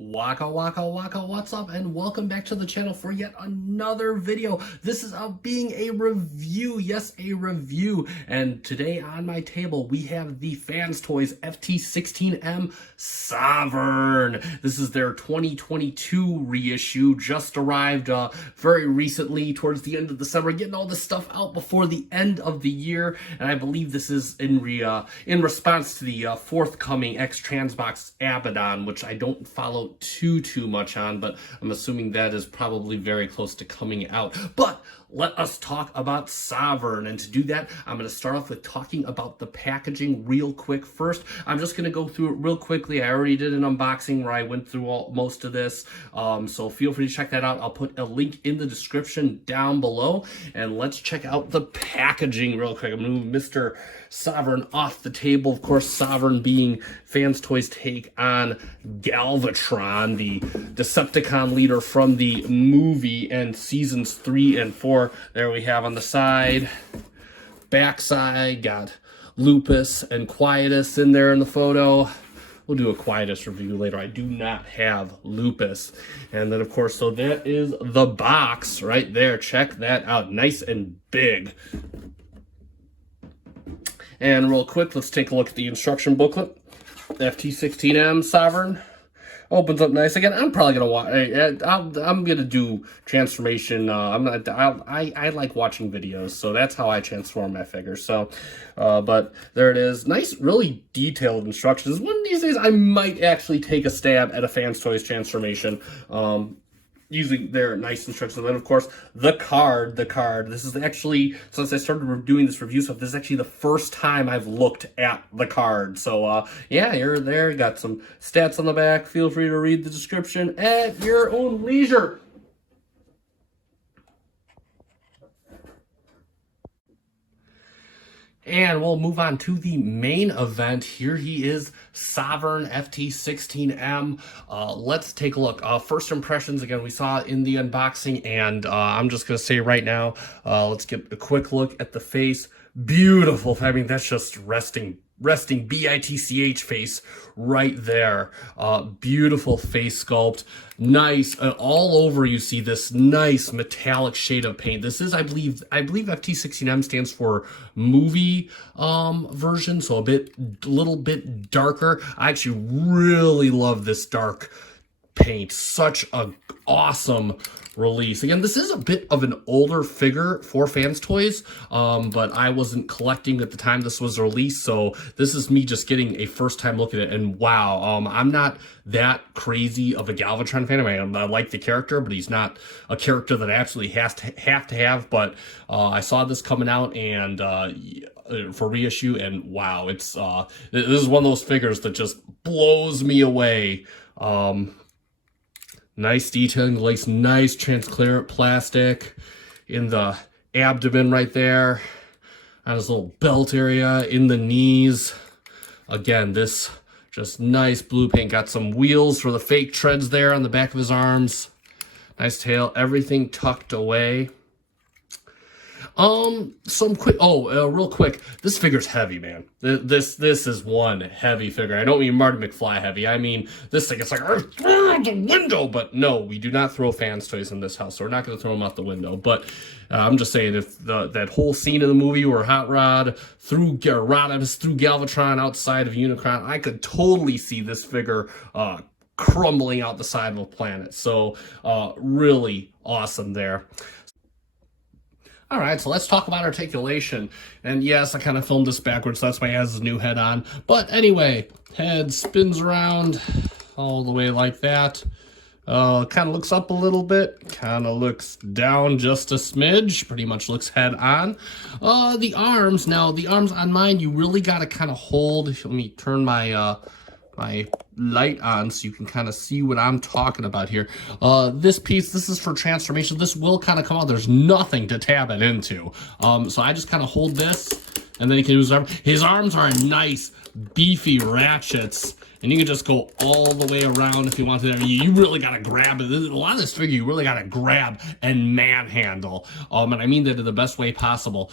Waka waka waka, what's up, and welcome back to the channel for yet another video. This is being a review, yes, a review. And today on my table we have the Fans Toys FT-16M Sovereign. This is their 2022 reissue, just arrived very recently towards the end of the summer, getting all this stuff out before the end of the year. And I believe this is in response to the forthcoming X-Transbox Abaddon, which I don't follow too much on, but I'm assuming that is probably very close to coming out. But let us talk about Sovereign, and to do that, I'm going to start off with talking about the packaging real quick. First, I'm just going to go through it real quickly. I already did an unboxing where I went through most of this, so feel free to check that out. I'll put a link in the description down below, and let's check out the packaging real quick. I'm going to move Mr. Sovereign off the table. Of course, Sovereign being Fans Toys' take on Galvatron, the Decepticon leader from the movie and seasons 3 and 4. There we have on the side, backside, got Lupus and Quietus in there in the photo. We'll do a Quietus review later. I do not have Lupus. And then, of course, so that is the box right there. Check that out. Nice and big. And real quick, let's take a look at the instruction booklet. FT-16M Sovereign opens up nice. Again, I'm probably gonna watch. I'm gonna do transformation. I like watching videos, so that's how I transform my figures. So, but there it is. Nice, really detailed instructions. One of these days, I might actually take a stab at a Fans Toys transformation. Using their nice instructions. And then, of course, the card. This is actually, since I started doing this review stuff, this is actually the first time I've looked at the card. So, yeah, you're there. You got some stats on the back. Feel free to read the description at your own leisure. And we'll move on to the main event. Here he is, Sovereign FT-16M. Let's take a look. First impressions, again, we saw in the unboxing, and I'm just going to say right now, let's get a quick look at the face. Beautiful. I mean, that's just resting BITCH face right there. Beautiful face sculpt. Nice. All over you see this nice metallic shade of paint. This is, I believe FT-16M stands for movie version, so a little bit darker. I actually really love this dark paint. Such a awesome release. Again, this is a bit of an older figure for Fans Toys, but I wasn't collecting at the time this was released, so this is me just getting a first time look at it, and wow, I'm not that crazy of a Galvatron fan. I mean, I like the character, but he's not a character that I absolutely have to have, but I saw this coming out and for reissue, and wow, this is one of those figures that just blows me away. Nice detailing, lace, nice transparent plastic in the abdomen right there, on his little belt area, in the knees. Again, this just nice blue paint. Got some wheels for the fake treads there on the back of his arms. Nice tail, everything tucked away. Real quick, this figure's heavy, man. This is one heavy figure. I don't mean Marty McFly heavy. I mean, this thing, it's like, throw out the window. But no, we do not throw Fans Toys in this house, so we're not going to throw them out the window. But I'm just saying, if that whole scene in the movie where Hot Rod threw Galvatron outside of Unicron, I could totally see this figure crumbling out the side of a planet. So really awesome there. All right, so let's talk about articulation. And yes, I kind of filmed this backwards, so that's why he has his new head on. But anyway, head spins around all the way like that. Kind of looks up a little bit, kind of looks down just a smidge, pretty much looks head on. The arms on mine, you really got to kind of hold. Let me turn my my light on so you can kind of see what I'm talking about here. This piece, this is for transformation. This will kind of come out. There's nothing to tab it into. So I just kind of hold this, and then he can use his arm. His arms are nice, beefy ratchets, and you can just go all the way around if you want to. I mean, you really got to grab it. A lot of this figure, you really got to grab and manhandle. And I mean that in the best way possible.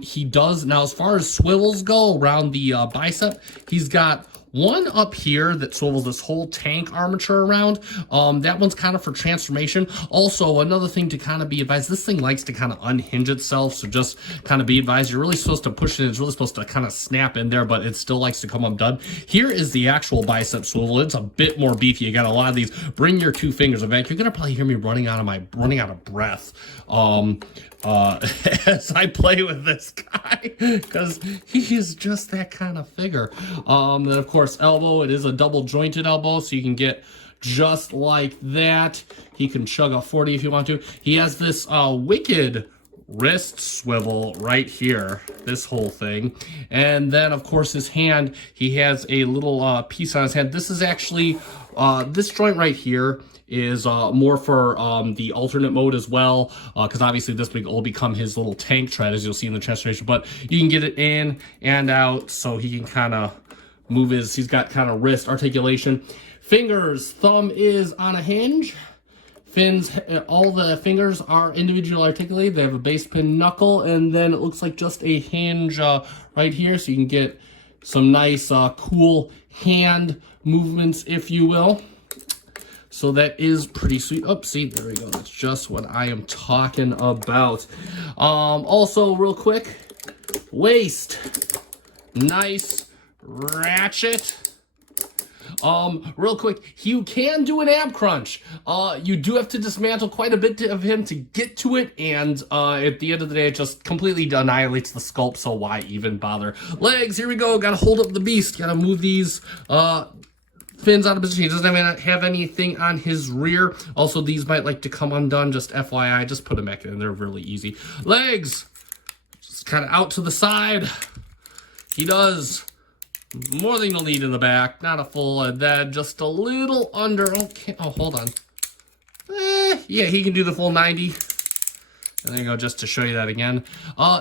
He does, now as far as swivels go around the bicep, he's got one up here that swivels this whole tank armature around. That one's kind of for transformation. Also, another thing to kind of be advised, this thing likes to kind of unhinge itself, so just kind of be advised, you're really supposed to push it, it's really supposed to kind of snap in there, but it still likes to come undone. Here is the actual bicep swivel. It's a bit more beefy. You got a lot of these. Bring your 2 fingers. In fact, you're gonna probably hear me running out of breath as I play with this guy, because he is just that kind of figure. Then of course elbow, it is a double jointed elbow, so you can get just like that. He can chug a 40 if you want to. He has this wicked wrist swivel right here, this whole thing. And then of course his hand, he has a little piece on his hand. This is actually this joint right here is more for the alternate mode as well, because obviously this will become his little tank tread, as you'll see in the transformation, but you can get it in and out, so he can kind of move he's got kind of wrist articulation. Fingers, thumb is on a hinge. Fins, all the fingers are individually articulated. They have a base pin knuckle, and then it looks like just a hinge right here, so you can get some nice cool hand movements, if you will. So that is pretty sweet. Oh, see, there we go. That's just what I am talking about. Also, real quick, waist, nice ratchet. Real quick, you can do an ab crunch. You do have to dismantle quite a bit of him to get to it, and at the end of the day, it just completely annihilates the sculpt, so why even bother? Legs, here we go. Gotta hold up the beast. Gotta move these fins out of position. He doesn't have anything on his rear. Also, these might like to come undone, just FYI. Just put them back in. They're really easy. Legs, just kind of out to the side. He does more than you'll need in the back. Not a full, that just a little under. Okay, oh, hold on. Yeah, he can do the full 90. And there you go, just to show you that again.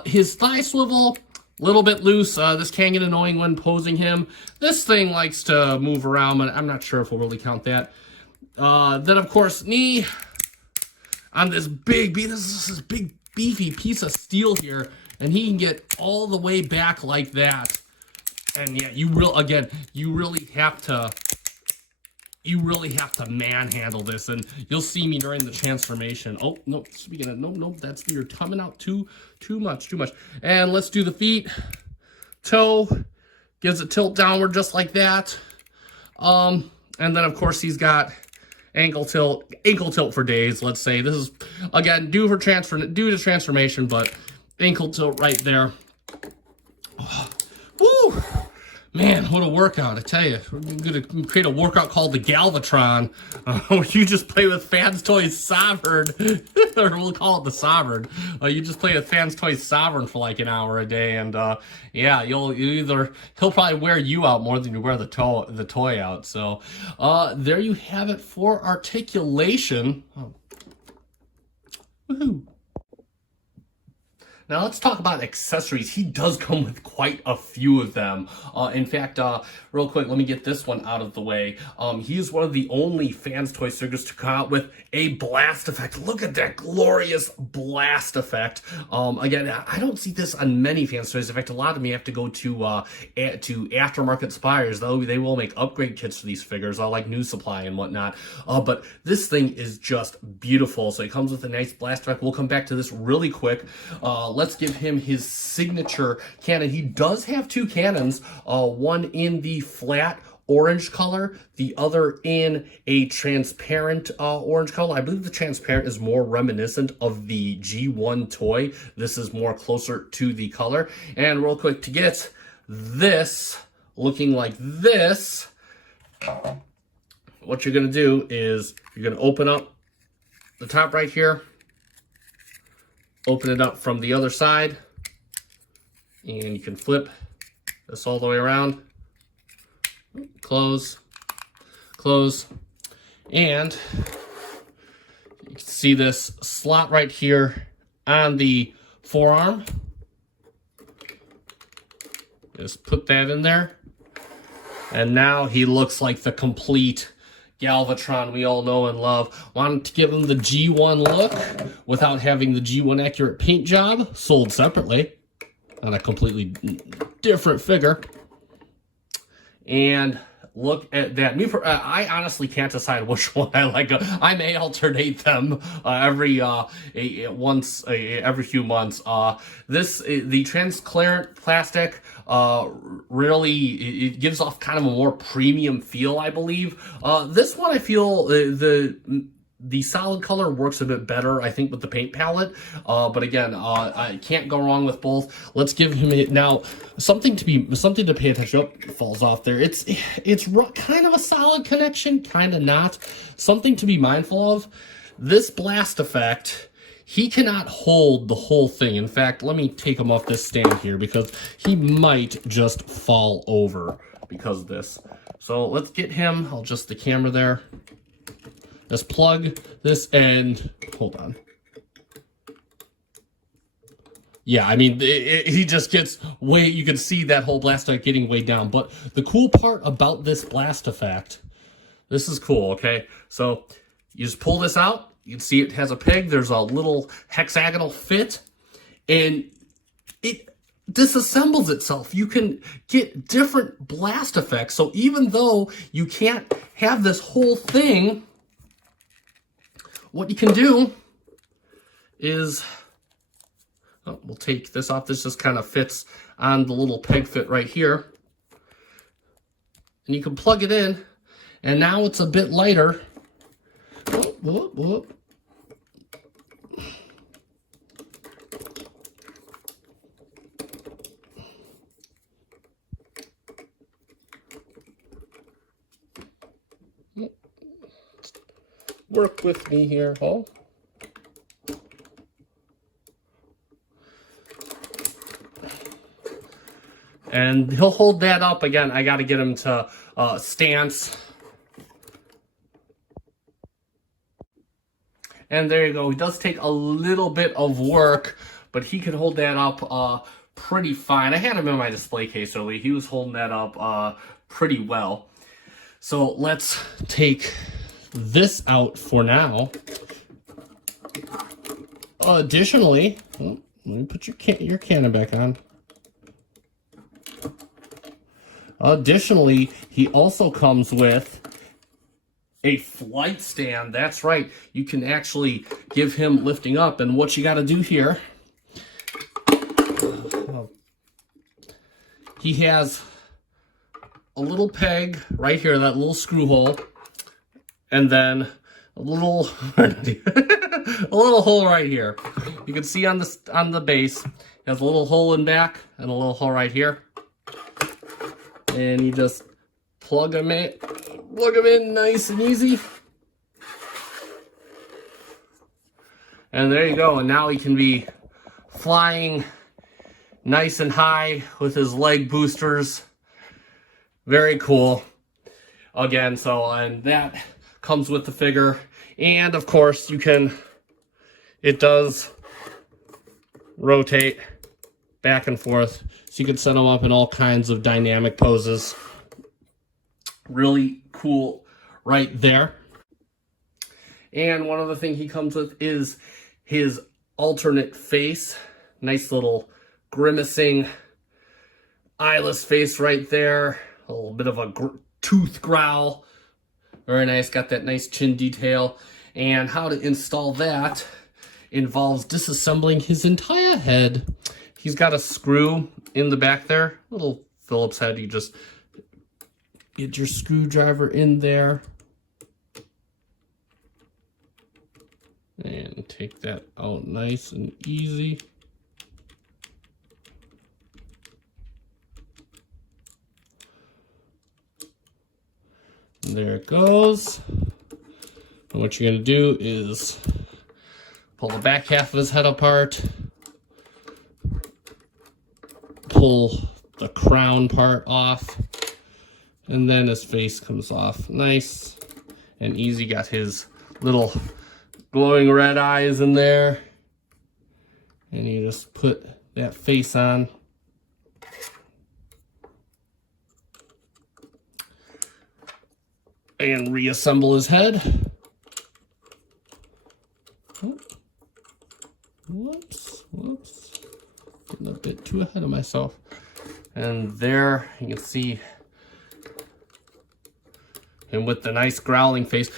His thigh swivel, a little bit loose. This can get annoying when posing him. This thing likes to move around, but I'm not sure if we'll really count that. Then, of course, knee on this big, this is big, beefy piece of steel here, and he can get all the way back like that. And yeah, you really have to manhandle this, and you'll see me during the transformation. Oh, no, speaking of, no, that's, you're coming out too much. And let's do the feet. Toe, gives a tilt downward just like that. And then of course he's got ankle tilt for days, let's say. This is, again, due to transformation, but ankle tilt right there. Oh, woo! Man, what a workout, I tell you. We're going to create a workout called the Galvatron, where you just play with Fans Toys Sovereign, or we'll call it the Sovereign. You just play with Fans Toys Sovereign for like an hour a day, and yeah, he'll probably wear you out more than you wear the toy out. So there you have it for articulation. Oh. Woohoo! Now let's talk about accessories. He does come with quite a few of them. In fact, real quick, let me get this one out of the way. He is one of the only Fans Toys figures to come out with a blast effect. Look at that glorious blast effect. Again, I don't see this on many Fans Toys. In fact, a lot of them you have to go to aftermarket suppliers. Though they will make upgrade kits for these figures, like New Supply and whatnot. But this thing is just beautiful. So it comes with a nice blast effect. We'll come back to this really quick. Let's give him his signature cannon. He does have 2 cannons, one in the flat orange color, the other in a transparent orange color. I believe the transparent is more reminiscent of the G1 toy. This is more closer to the color. And real quick, to get this looking like this, what you're going to do is you're going to open up the top right here, open it up from the other side, and you can flip this all the way around, close, and you can see this slot right here on the forearm. Just put that in there, and now he looks like the complete Galvatron we all know and love. Wanted to give him the G1 look without having the G1 accurate paint job, sold separately on a completely different figure. And look at that. I honestly can't decide which one I like. I may alternate them every few months. The transparent plastic really it gives off kind of a more premium feel, I believe. This one I feel the solid color works a bit better, I think, with the paint palette. But again, I can't go wrong with both. Let's give him it now. Something to pay attention. Oh, it falls off there. It's kind of a solid connection, kind of not. Something to be mindful of. This blast effect, he cannot hold the whole thing. In fact, let me take him off this stand here because he might just fall over because of this. So let's get him. I'll adjust the camera there. Let's plug this end. Hold on. Yeah, I mean, he just gets way, you can see that whole blast effect getting way down. But the cool part about this blast effect, this is cool, okay? So you just pull this out. You can see it has a peg. There's a little hexagonal fit. And it disassembles itself. You can get different blast effects. So even though you can't have this whole thing, what you can do is, oh, we'll take this off. This just kind of fits on the little peg fit right here. And you can plug it in, and now it's a bit lighter. Whoop, whoop, whoop. Work with me here, oh. And he'll hold that up. Again, I got to get him to stance. And there you go. He does take a little bit of work, but he can hold that up pretty fine. I had him in my display case earlier. He was holding that up pretty well. So let's take this out for now. Additionally, let me put your cannon back on. Additionally, he also comes with a flight stand. That's right. You can actually give him lifting up. And what you got to do here, he has a little peg right here, that little screw hole, and then a little a little hole right here. You can see on the base, it has a little hole in back and a little hole right here. And you just plug them in nice and easy. And there you go. And now he can be flying nice and high with his leg boosters. Very cool. Again, and that comes with the figure. And of course, it does rotate back and forth. So you can set them up in all kinds of dynamic poses. Really cool right there. And one other thing he comes with is his alternate face. Nice little grimacing eyeless face right there. A little bit of a tooth growl. Very nice. Got that nice chin detail. And how to install that involves disassembling his entire head. He's got a screw in the back there. Little Phillips head. You just get your screwdriver in there. And take that out nice and easy. And there it goes. And what you're going to do is pull the back half of his head apart. Pull the crown part off. And then his face comes off nice and easy. Got his little glowing red eyes in there. And you just put that face on. And reassemble his head. Oh. Whoops. Getting a bit too ahead of myself. And there you can see and with the nice growling face.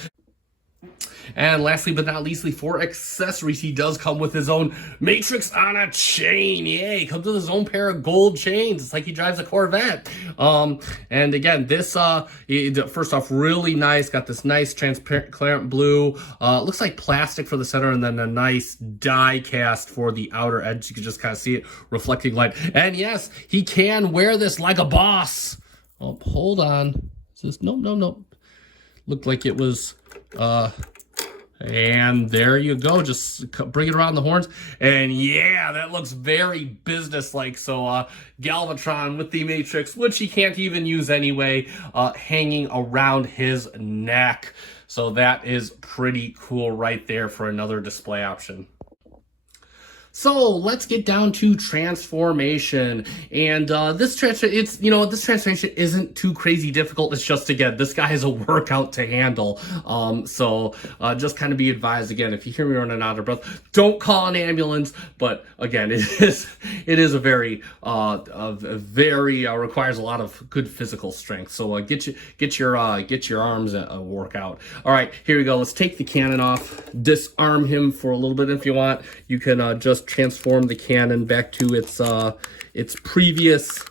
And lastly but not leastly, for accessories, he does come with his own Matrix on a chain. Yeah, he comes with his own pair of gold chains. It's like he drives a Corvette. And again, this first off, really nice. Got this nice transparent blue. Looks like plastic for the center, and then a nice die cast for the outer edge. You can just kind of see it reflecting light. And yes, he can wear this like a boss. Oh, hold on. Is this? Nope. Looked like it was. And there you go. Just bring it around the horns. And yeah, that looks very business-like. So Galvatron with the Matrix, which he can't even use anyway, hanging around his neck. So that is pretty cool right there for another display option. So let's get down to transformation, and this transformation isn't too crazy difficult. It's just, again, this guy is a workout to handle. So just kind of be advised, again, if you hear me running out of breath, don't call an ambulance. But again, it is a very requires a lot of good physical strength. So get your arms a workout. All right, here we go. Let's take the cannon off, disarm him for a little bit if you want. You can just transform the cannon back to its previous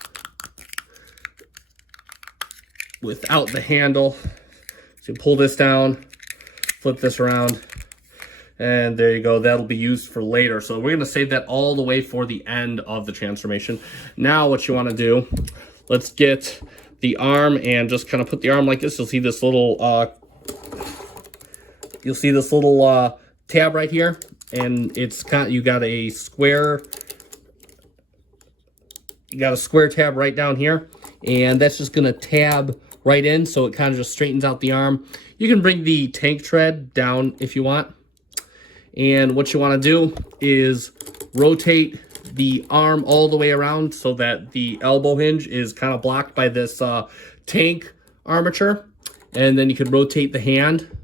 without the handle. So you pull this down, flip this around, and there you go. That'll be used for later. So we're going to save that all the way for the end of the transformation. Now what you want to do, let's get the arm and just kind of put the arm like this. You'll see this little tab right here. And you got a square tab right down here, and that's just gonna tab right in, so it kind of just straightens out the arm. You can bring the tank tread down if you want, and what you want to do is rotate the arm all the way around so that the elbow hinge is kind of blocked by this tank armature, and then you can rotate the hand.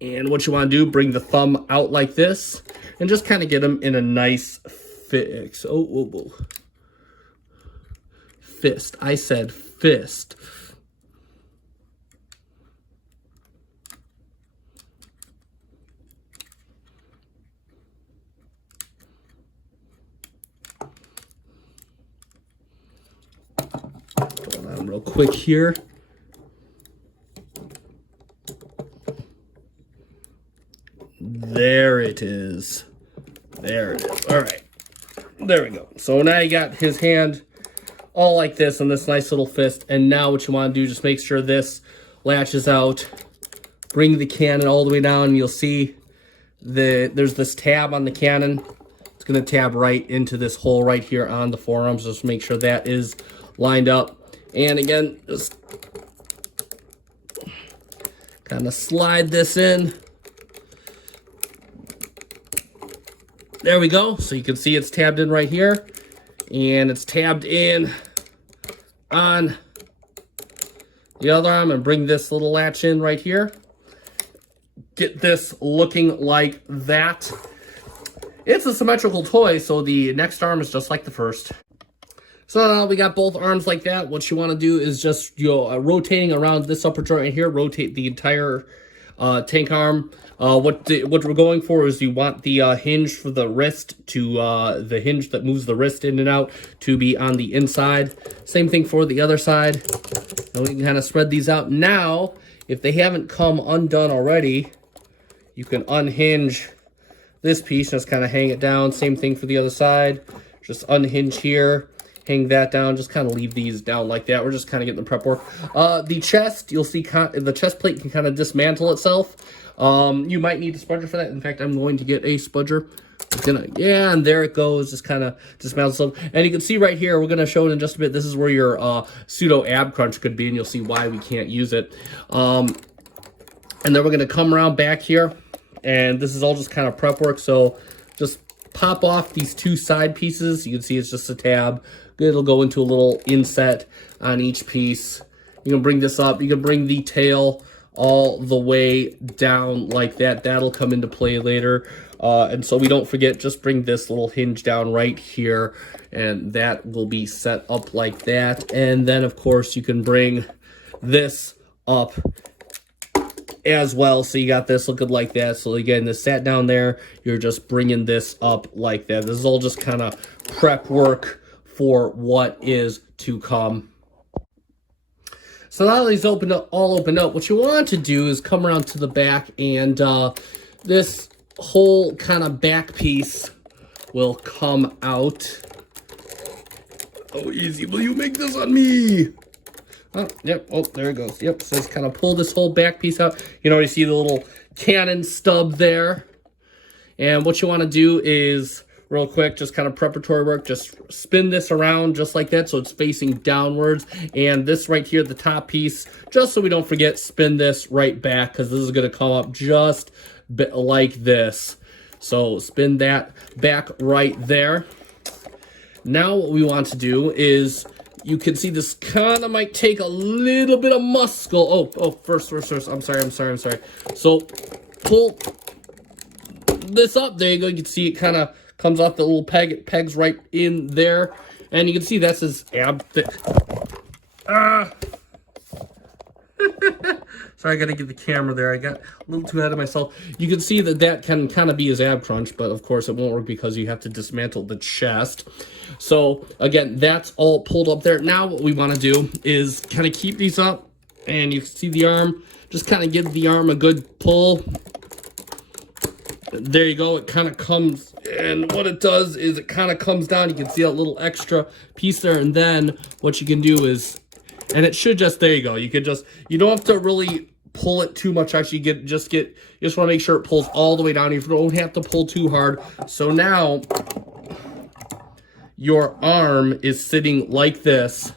And what you want to do, bring the thumb out like this, and just kind of get them in a nice fix. Fist. I said fist. Hold on real quick here. There it is. There it is. All right. There we go. So now you got his hand all like this on this nice little fist. And now what you want to do, just make sure this latches out. Bring the cannon all the way down. And you'll see there's this tab on the cannon. It's going to tab right into this hole right here on the forearms. Just make sure that is lined up. And again, just kind of slide this in. There we go. So you can see it's tabbed in right here, and it's tabbed in on the other arm, and bring this little latch in right here. Get this looking like that. It's a symmetrical toy, so the next arm is just like the first. So now we got both arms like that. What you want to do is just, rotating around this upper joint right here, rotate the entire tank arm. What we're going for is you want the hinge for the wrist to, the hinge that moves the wrist in and out to be on the inside. Same thing for the other side. And we can kind of spread these out. Now, if they haven't come undone already, you can unhinge this piece, just kind of hang it down. Same thing for the other side. Just unhinge here, hang that down, just kind of leave these down like that. We're just kind of getting the prep work. The chest, you'll see the chest plate can kind of dismantle itself. You might need a spudger for that. In fact, I'm going to get a spudger. Yeah, and there it goes. Just kind of dismantles itself. And you can see right here, we're going to show it in just a bit. This is where your pseudo ab crunch could be, and you'll see why we can't use it. And then we're going to come around back here, and this is all just kind of prep work. So just pop off these two side pieces. You can see it's just a tab. It'll go into a little inset on each piece. You can bring this up. You can bring the tail all the way down like that. That'll come into play later. And so we don't forget, just bring this little hinge down right here, and that will be set up like that. And then, of course, you can bring this up as well. So you got this looking like that. So again, this sat down there, you're just bringing this up like that. This is all just kind of prep work for what is to come. So now that these all open up, what you want to do is come around to the back, and this whole kind of back piece will come out. Oh, easy. Will you make this on me? Oh, yep. Oh, there it goes. Yep. So just kind of pull this whole back piece out. You know, you see the little cannon stub there. And what you want to do is, real quick, just kind of preparatory work, just spin this around just like that so it's facing downwards. And this right here, the top piece, just so we don't forget, spin this right back, because this is going to come up just like this. So spin that back right there. Now what we want to do is, you can see this kind of might take a little bit of muscle. Oh, first. I'm sorry. So pull this up. There you go. You can see it kind of comes off the little peg. It pegs right in there. And you can see that's his ab thick. Sorry, I got to get the camera there. I got a little too ahead of myself. You can see that that can kind of be his ab crunch, but of course it won't work because you have to dismantle the chest. So again, that's all pulled up there. Now what we want to do is kind of keep these up, and you can see the arm. Just kind of give the arm a good pull. There you go. It kind of comes, and what it does is it kind of comes down. You can see a little extra piece there, and then what you can do is, and it should just, there you go. You could just, you don't have to really pull it too much. Actually, you just want to make sure it pulls all the way down. You don't have to pull too hard. So now your arm is sitting like this,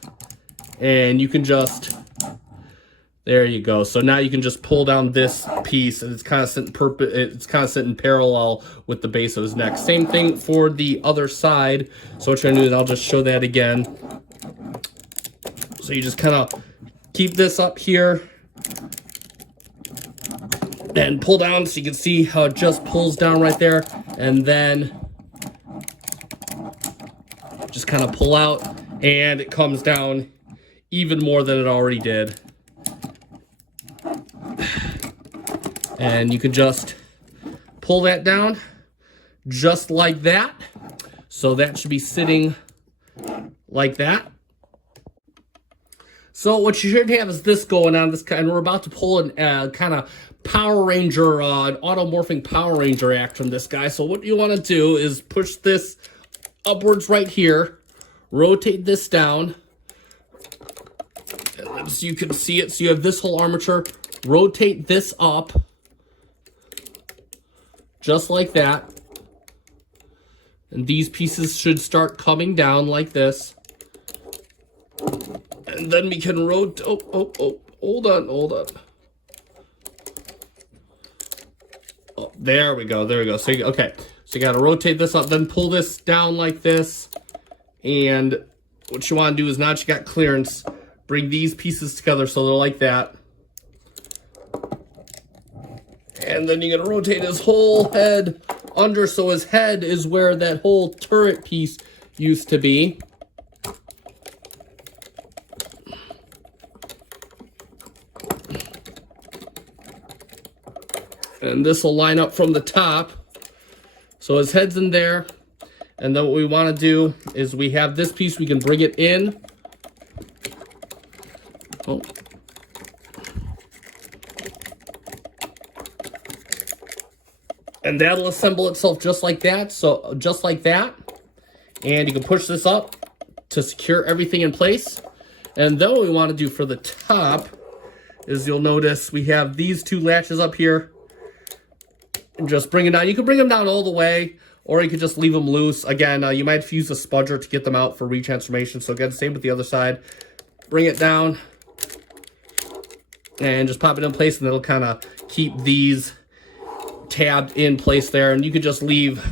and you can just, there you go. So now you can just pull down this piece, and it's kind of sitting parallel with the base of his neck. Same thing for the other side. So what you're gonna do is, I'll just show that again. So you just kind of keep this up here and pull down, so you can see how it just pulls down right there, and then just kind of pull out, and it comes down even more than it already did. And you can just pull that down just like that. So that should be sitting like that. So what you should have is this going on, and we're about to pull an kind of Power Ranger, an automorphing Power Ranger act from this guy. So what you want to do is push this upwards right here, rotate this down, and so you can see it. So you have this whole armature. Rotate this up, just like that. And these pieces should start coming down like this. And then we can rotate, hold on. Oh, there we go. So you got to rotate this up, then pull this down like this. And what you want to do is, now that you got clearance, bring these pieces together so they're like that. And then you're going to rotate his whole head under, so his head is where that whole turret piece used to be. And this will line up from the top. So his head's in there. And then what we want to do is, we have this piece, we can bring it in. Oh. And that'll assemble itself just like that. So just like that. And you can push this up to secure everything in place. And then what we want to do for the top is, you'll notice we have these two latches up here. And just bring it down. You can bring them down all the way, or you could just leave them loose. Again, you might have to use a spudger to get them out for retransformation. So again, same with the other side. Bring it down and just pop it in place, and it'll kind of keep these tabbed in place there. And you could just leave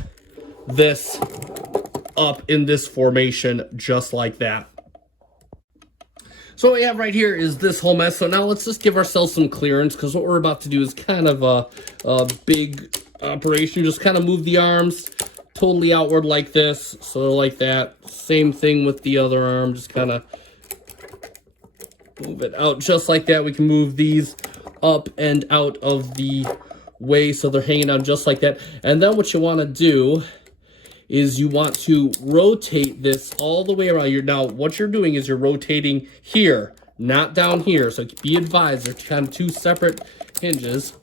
this up in this formation just like that. So what we have right here is this whole mess. So now let's just give ourselves some clearance, because what we're about to do is kind of a big operation. You just kind of move the arms totally outward like this, so like that. Same thing with the other arm, just kind of Move it out just like that. We can move these up and out of the way so they're hanging down just like that. And then what you want to do is you want to rotate this all the way around. Now, what you're doing is you're rotating here, not down here. So be advised, they're kind of two separate hinges.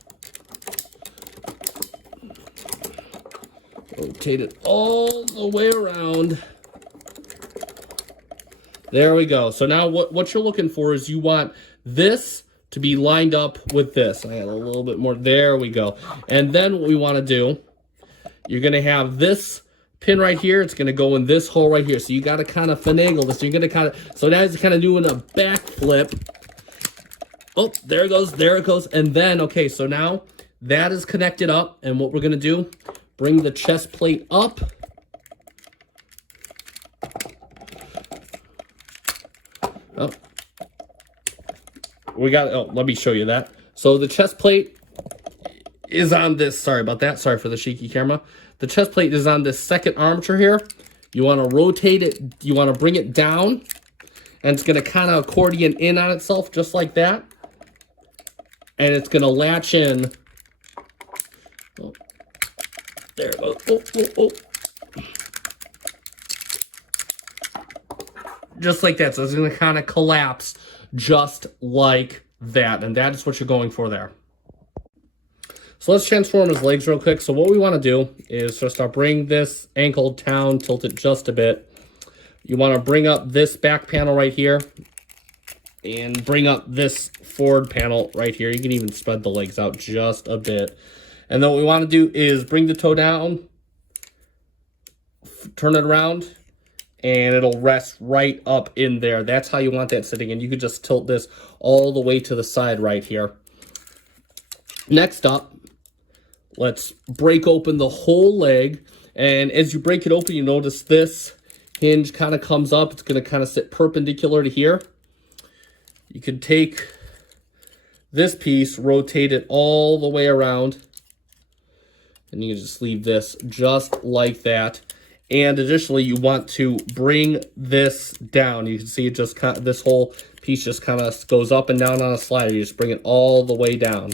Rotate it all the way around. There we go. So now what you're looking for is you want this to be lined up with this. I got a little bit more. There we go. And then what we want to do, you're going to have this pin right here. It's going to go in this hole right here. So you got to kind of finagle this. You're going to kind of, so now it's kind of doing a backflip. Oh, there it goes. There it goes. And then, okay, so now that is connected up. And what we're going to do, bring the chest plate up. Oh, we got, oh, let me show you that. So the chest plate is on this, sorry about that, sorry for the shaky camera. The chest plate is on this second armature here. You want to rotate it, you want to bring it down, and it's going to kind of accordion in on itself just like that. And it's going to latch in. Oh, there it goes. Oh, oh, oh. Just like that. So it's going to kind of collapse just like that. And that is what you're going for there. So let's transform his legs real quick. So what we want to do is just bring this ankle down, tilt it just a bit. You want to bring up this back panel right here and bring up this forward panel right here. You can even spread the legs out just a bit. And then what we want to do is bring the toe down, turn it around, and it'll rest right up in there. That's how you want that sitting. And you could just tilt this all the way to the side right here. Next up, let's break open the whole leg. And as you break it open, you notice this hinge kind of comes up. It's going to kind of sit perpendicular to here. You could take this piece, rotate it all the way around, and you can just leave this just like that. And additionally, you want to bring this down. You can see it just kind of, this whole piece just kind of goes up and down on a slider. You just bring it all the way down.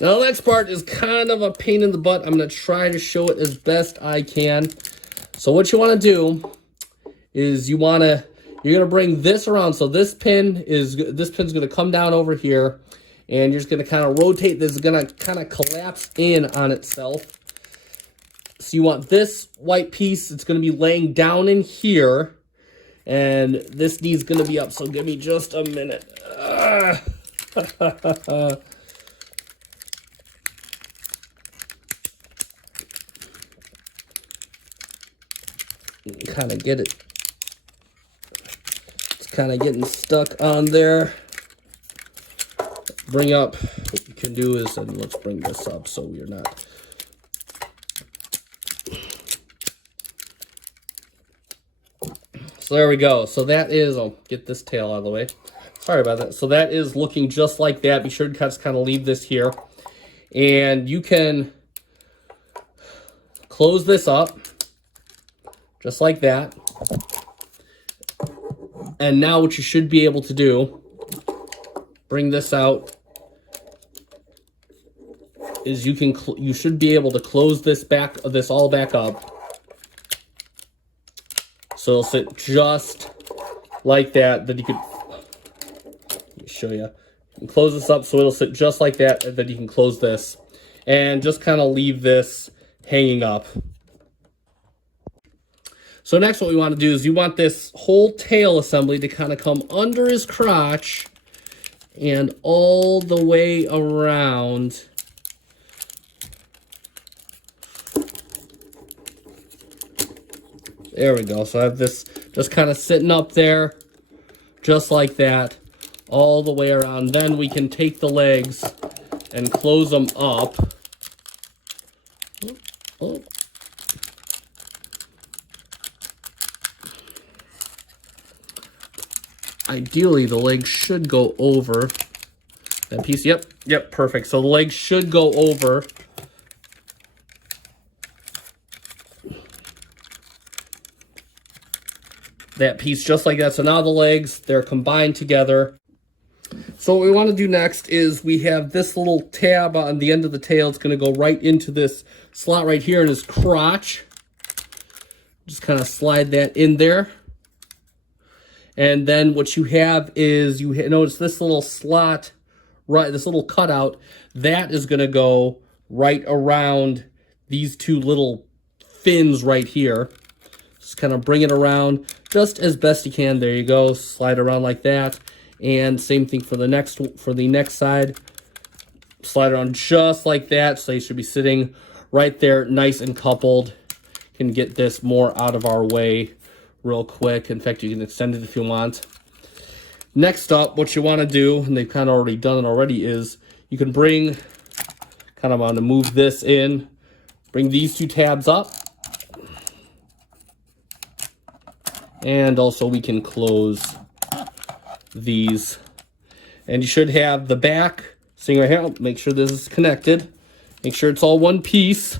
Now, the next part is kind of a pain in the butt. I'm going to try to show it as best I can. So what you want to do is you're going to bring this around. So this pin's going to come down over here, and you're just going to kind of rotate this. It's going to kind of collapse in on itself. So you want this white piece, it's going to be laying down in here, and this knee's going to be up, so give me just a minute. Kind of get it. It's kind of getting stuck on there. Bring up, what you can do is, and let's bring this up so we're not... So there we go. So that is, I'll get this tail out of the way. Sorry about that. So that is looking just like that. Be sure to just kind of leave this here. And you can close this up just like that. And now what you should be able to do, bring this out, is you should be able to close this all back up. So it'll sit just like that. Then you can, let me show you. You can close this up so it'll sit just like that. And then you can close this and just kind of leave this hanging up. So next what we want to do is you want this whole tail assembly to kind of come under his crotch and all the way around. There we go. So I have this just kind of sitting up there, just like that, all the way around. Then we can take the legs and close them up. Oh. Ideally, the legs should go over that piece. Yep, perfect. So the legs should go over that piece just like that. So now the legs, they're combined together. So what we want to do next is we have this little tab on the end of the tail. It's going to go right into this slot right here in his crotch. Just kind of slide that in there. And then what you have is, you notice this little slot, right, this little cutout, that is going to go right around these two little fins right here. Just kind of bring it around just as best you can. There you go. Slide around like that. And same thing for the next side. Slide around just like that. So you should be sitting right there, nice and coupled. Can get this more out of our way real quick. In fact, you can extend it if you want. Next up, what you want to do, and they've kind of already done it already, is you can bring, kind of want to move this in, bring these two tabs up. And also we can close these. And you should have the back sitting right here. Make sure this is connected. Make sure it's all one piece.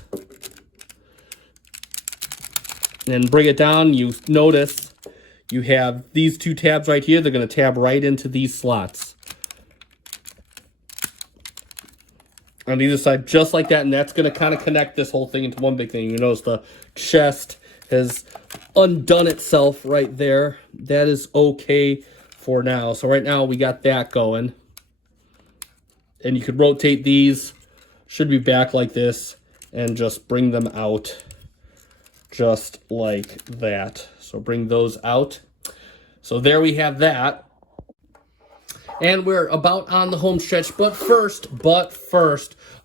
And bring it down. You notice you have these two tabs right here. They're going to tab right into these slots. On either side, just like that. And that's going to kind of connect this whole thing into one big thing. You notice the chest has undone itself right there. That is okay for now. So right now we got that going. And you could rotate these. Should be back like this. And just bring them out. Just like that. So bring those out. So there we have that. And we're about on the home stretch. But first,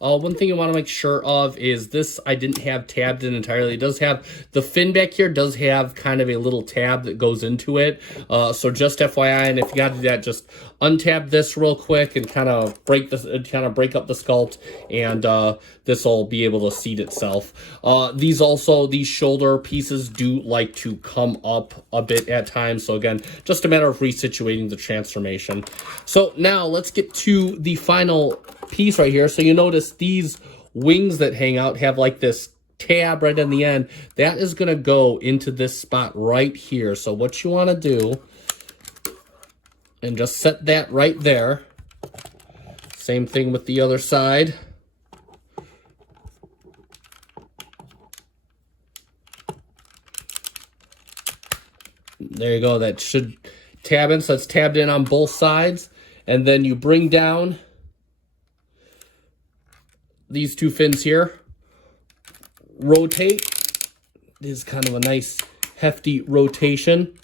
one thing you want to make sure of is this I didn't have tabbed in entirely. It does have the fin back here, does have kind of a little tab that goes into it. So just FYI, and if you got to do that, just untab this real quick and kind of break up the sculpt, and this will be able to seat itself. These shoulder pieces do like to come up a bit at times. So again, just a matter of resituating the transformation. So now let's get to the final piece right here. So you notice these wings that hang out have like this tab right in the end. That is going to go into this spot right here. So what you want to do, and just set that right there. Same thing with the other side. There you go. That should tab in. So it's tabbed in on both sides. And then you bring down these two fins here. Rotate. This is kind of a nice hefty rotation.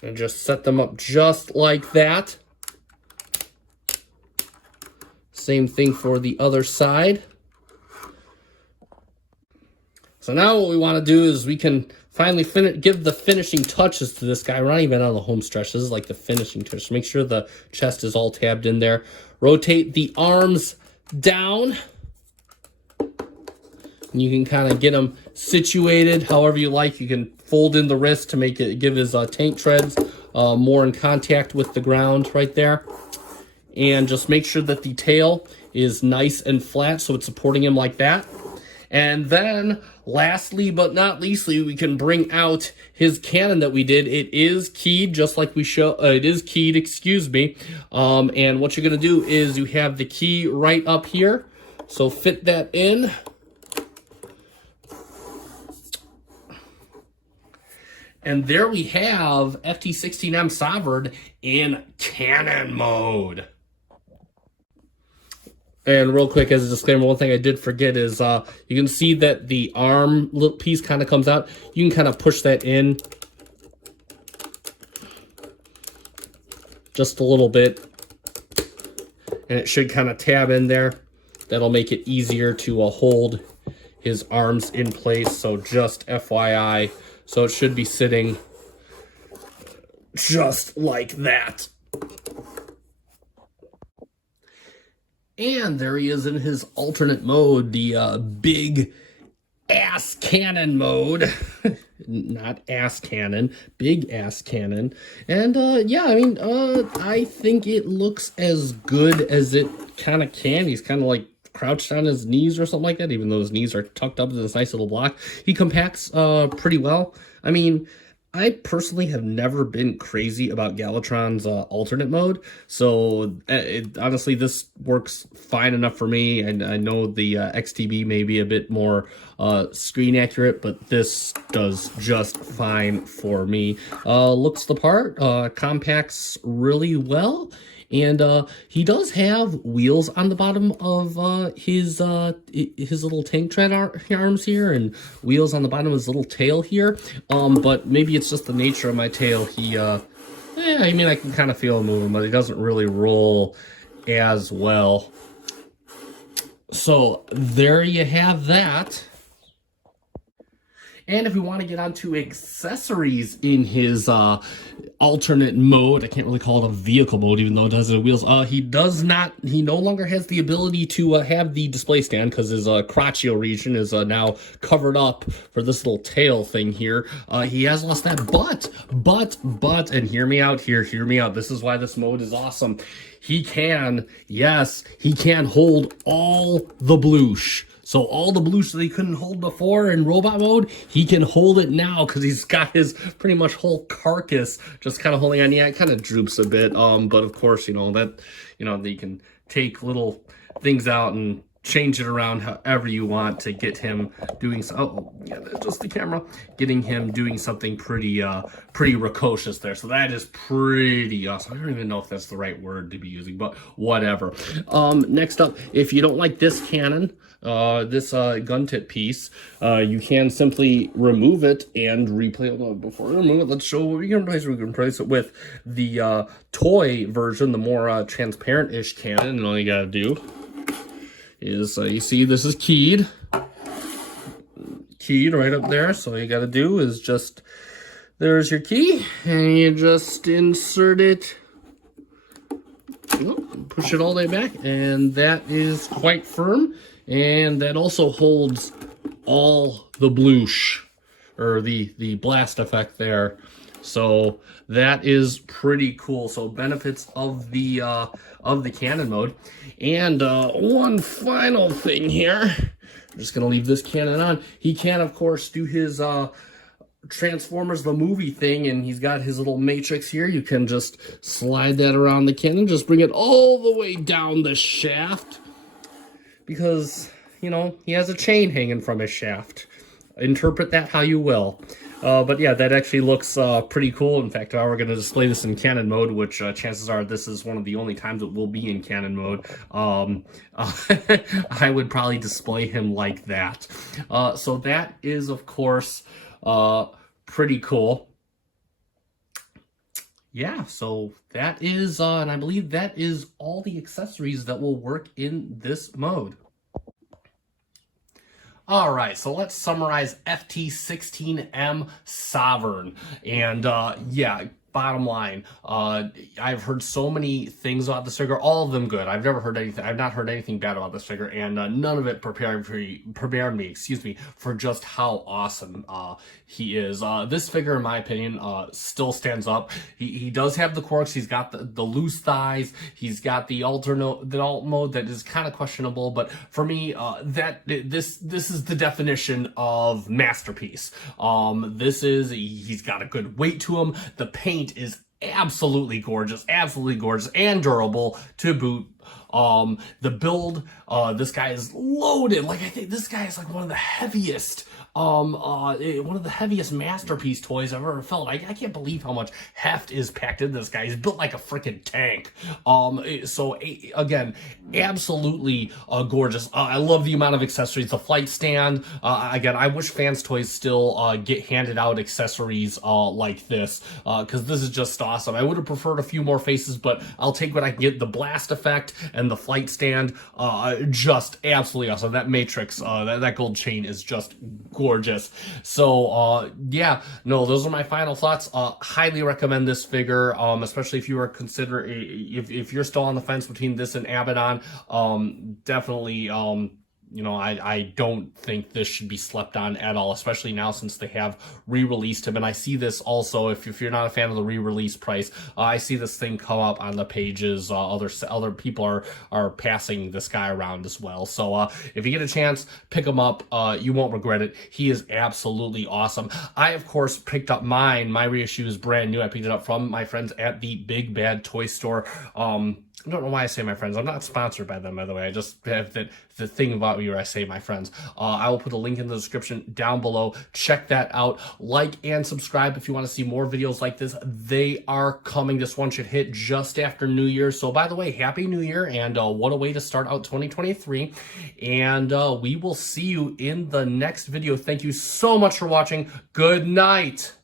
And just set them up just like that. Same thing for the other side. So now what we want to do is we can finally give the finishing touches to this guy. We're not even on the home stretch. This is like the finishing touch. Make sure the chest is all tabbed in there. Rotate the arms down. And you can kind of get them situated however you like. You can fold in the wrist to make it give his tank treads more in contact with the ground right there. And just make sure that the tail is nice and flat so it's supporting him like that. And then, lastly but not leastly, we can bring out his cannon that we did. It is keyed, just like we show. It is keyed, excuse me. And what you're going to do is you have the key right up here. So fit that in. And there we have FT-16M Sovereign in cannon mode. And real quick, as a disclaimer, one thing I did forget is you can see that the arm little piece kind of comes out. You can kind of push that in just a little bit. And it should kind of tab in there. That'll make it easier to hold his arms in place. So just FYI. So it should be sitting just like that. And there he is in his alternate mode, the big ass cannon mode. Not ass cannon, big ass cannon. And yeah, I mean, I think it looks as good as it kind of can. He's kind of like crouched on his knees or something like that, even though his knees are tucked up in this nice little block. He compacts pretty well. I mean, I personally have never been crazy about Galvatron's alternate mode, so honestly, this works fine enough for me. And I know the XTB may be a bit more screen accurate, but this does just fine for me. Looks the part, compacts really well. And he does have wheels on the bottom of his little tank tread arms here, and wheels on the bottom of his little tail here. But maybe it's just the nature of my tail. He, I mean, I can kind of feel him moving, but he doesn't really roll as well. So there you have that. And if we want to get onto accessories in his alternate mode, I can't really call it a vehicle mode, even though it does have wheels. He no longer has the ability to have the display stand, because his crotchio region is now covered up for this little tail thing here. He has lost that, but, and hear me out here, hear me out. This is why this mode is awesome. He can hold all the bloosh. So all the bloosh that he couldn't hold before in robot mode, he can hold it now, because he's got his pretty much whole carcass just kind of holding on. Yeah, it kind of droops a bit, but of course, you can take little things out and change it around however you want to get him doing so. Oh, yeah, that's just the camera. Getting him doing something pretty precocious there. So that is pretty awesome. I don't even know if that's the right word to be using, but whatever. Next up, if you don't like this cannon, this gun tip piece, you can simply remove it and replay it. Before we remove it, let's show what we can replace. We can replace it with the toy version, the more transparent-ish cannon, and all you gotta do is, you see this is keyed right up there. So all you gotta do is just, there's your key, and you just insert it, push it all the way back, and that is quite firm. And that also holds all the bloosh, or the blast effect there. So that is pretty cool. So benefits of the cannon mode. And one final thing here. I'm just gonna leave this cannon on. He can, of course, do his Transformers the movie thing, and he's got his little matrix here. You can just slide that around the cannon, just bring it all the way down the shaft, because, you know, he has a chain hanging from his shaft. Interpret that how you will. But yeah, that actually looks pretty cool. In fact, if I were going to display this in cannon mode, which chances are this is one of the only times it will be in cannon mode, I would probably display him like that. So that is, of course, pretty cool. Yeah, so that is, and I believe that is all the accessories that will work in this mode. All right, so let's summarize FT-16M Sovereign. And yeah, bottom line, I've heard so many things about this figure, all of them good. I've not heard anything bad about this figure, and none of it prepared me, excuse me, for just how awesome he is. This figure, in my opinion, still stands up. He does have the quirks. He's got the loose thighs. He's got the alt mode that is kind of questionable, but for me, this is the definition of masterpiece. He's got a good weight to him. The paint is absolutely gorgeous, and durable to boot. The build, this guy is loaded. Like, I think this guy is like one of the heaviest masterpiece toys I've ever felt. I can't believe how much heft is packed in this guy. He's built like a freaking tank. So again, absolutely gorgeous. I love the amount of accessories. The flight stand, again, I wish Fans Toys still get handed out accessories like this, because this is just awesome. I would have preferred a few more faces, but I'll take what I can get. The blast effect and the flight stand, just absolutely awesome. That matrix, that gold chain is just gorgeous. So yeah, no, those are my final thoughts. Highly recommend this figure, especially if you are if you're still on the fence between this and Abaddon. Definitely you know, I don't think this should be slept on at all, especially now since they have re-released him. And I see this also, if you're not a fan of the re-release price, I see this thing come up on the pages. Other people are passing this guy around as well. So if you get a chance, pick him up. You won't regret it. He is absolutely awesome. I, of course, picked up mine. My reissue is brand new. I picked it up from my friends at the Big Bad Toy Store. I don't know why I say my friends. I'm not sponsored by them, by the way. I just have the thing about me where I say my friends. I will put a link in the description down below. Check that out. Like and subscribe if you want to see more videos like this. They are coming. This one should hit just after New Year. So, by the way, Happy New Year, and what a way to start out 2023. And we will see you in the next video. Thank you so much for watching. Good night.